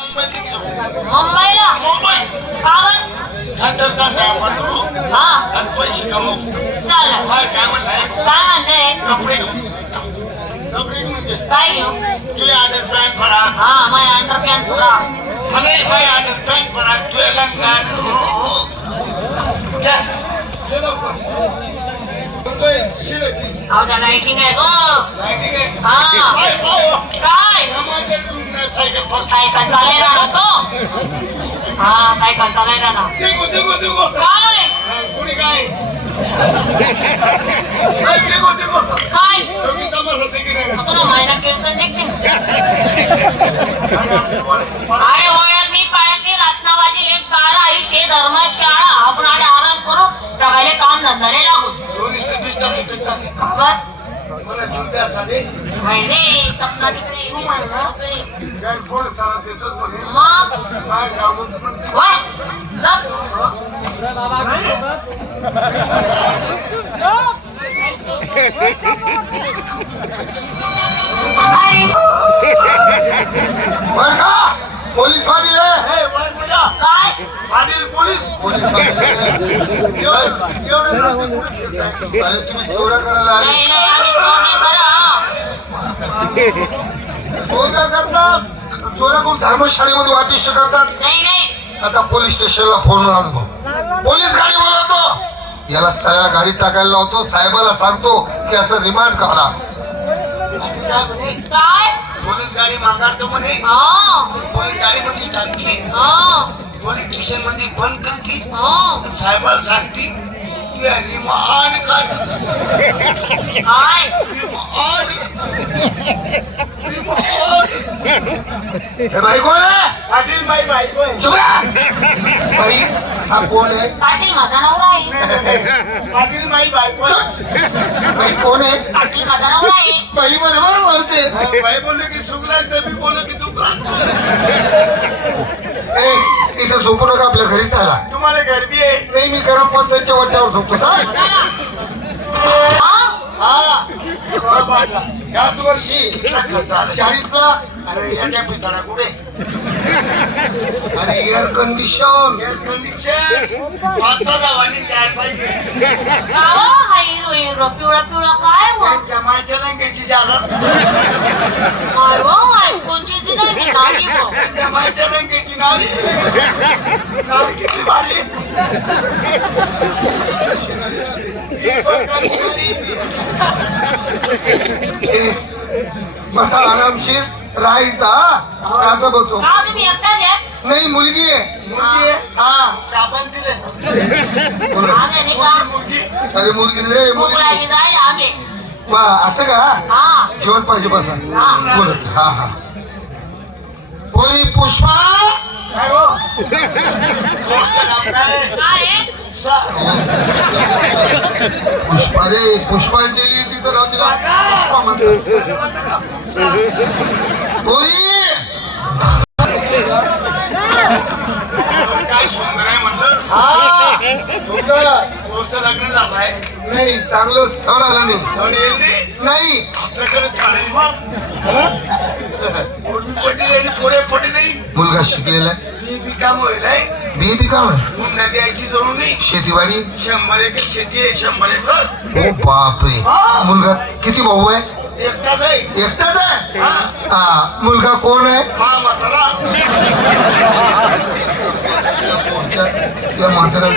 मुंबईला कावन हा पैसे कमवू चालेल. काय म्हणताय काय म्हणते कपडे घेऊन घे काय घेऊ तुझे अंडर पॅन्ट फरा हा माय अंडरपॅन्ट पुरा म्हणे माय अंडर पॅन्ट फरा तुझे लंगान अहो त्या लाइटिंग आहे गो हा काय सायकल चालायला ना तो हा सायकल चालायला ना काय काय तुला महिना कीर्तन देखते अरे ओळखणी पाळखणी रत्नाबाजी लेख 12 आयुष्य धर्मशाळा आपण आडे आराम करू सगळे काम धंदाले लागू खबर नाही सपना तिकडे मग वाय पोलीस पाटील काय पाटील पोलीस तुम्ही चोऱ्या करायला आले नाही नाही आम्ही सोने बरं चोऱ्या करतात चोऱ्या कोण धर्मशाळेमध्ये वाटिष्ट करतात नाही नाही आता पोलीस स्टेशनला फोन लावतो पोलीस गाडी बोलवतो याला सगळ्या गाडीत टाकायला लावतो साहेबाला सांगतो की याचं रिमांड काढा काय पोलीस गाडी मागाडतो म्हणे हा पोलीस गाडी मध्ये टाकते हा पोलीस स्टेशन मध्ये बंद करते हा साहेबाला सांगते ते रिमांड काढ काय भाई कोण आहे पाटील बाई बायको बाई हा कोण आहे पाटील माझा नवरा आहे पाटील बाई बायको बाई कोण आहे पाटील माझा नवरा आहे बाई बरोबर बोलते बाई बोलले की सुगला मी बोललो की दुखला इथे झोपू नका आपल्या घरी चाला तुम्हाला गरबी आहे नाही मी गरम पंचायतच्या वट्यावर झोपतो याच वर्षी 40 लाख अरे याच्या पिताडा कुठे अरे एअर कंडिशन आता गावानी द्यायला पाहिजे हा हिरो हिरो पिवळा पिवळा काय जमायच्या लंकेची जागा आयफोनची डिझाईन नावी जमायच्या लंकेची नावी नावी किती भारी बसा आरामशीर राहायचा आता बसो तुम्ही एकटाच आहे नाही मुलगी आहे मुलगी आहे हा आपण दिले अरे मुलगी रे मुलगी वा असं का जेवण पाहिजे बसा बोलत हा हा पोरी पुष्पा पुष्पा रे पुष्पांजली तिचं नाव तिला पुष्पा म्हणतात पोरी काय सुंदर आहे म्हणलं हा सुंदर पोरचं लग्न झालंय नाही चांगलं स्थळ आलं नाही स्थळ येईल नाही आपल्याकडे चालेल मग पटी जाईल पोरे पटी जाईल मुलगा शिकलेला आहे बी काम होईल बी काम आहे मुंडा द्यायची जरूर नाही शेतीवाडी 100 एकर शेती आहे 100 एकर ओ बापरे मुलगा किती भाऊ आहे एकटाच आहे एकटाच आहे हा मुलगा कोण आहे म्हातारा त्या म्हातारा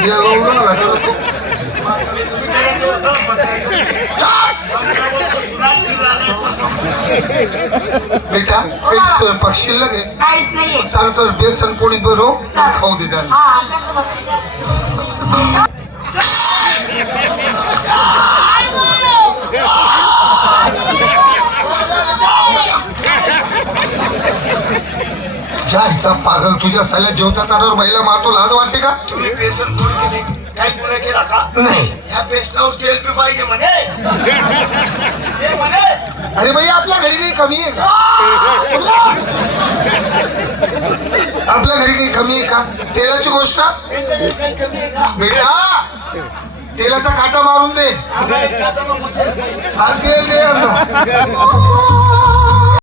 बेटा काही स्वयंपाक शिल्लक आहे काहीच नाहीये चालू तर बेसन पोळी बनव खाऊ दे त्याला जायचा पागल तुझ्या साल्या जेवता ताटावर महिला मारतो लाज वाटते का तुम्ही बेसन पोळी केली काही गुन्हा केला का नाही ह्या बेसनावर तेल बी पाहिजे म्हणे अरे भाई आपल्या घरी काही कमी आहे का आपल्या घरी काही कमी आहे का तेलाची गोष्ट बेटा तेलाचा काटा मारून दे हा तेल दे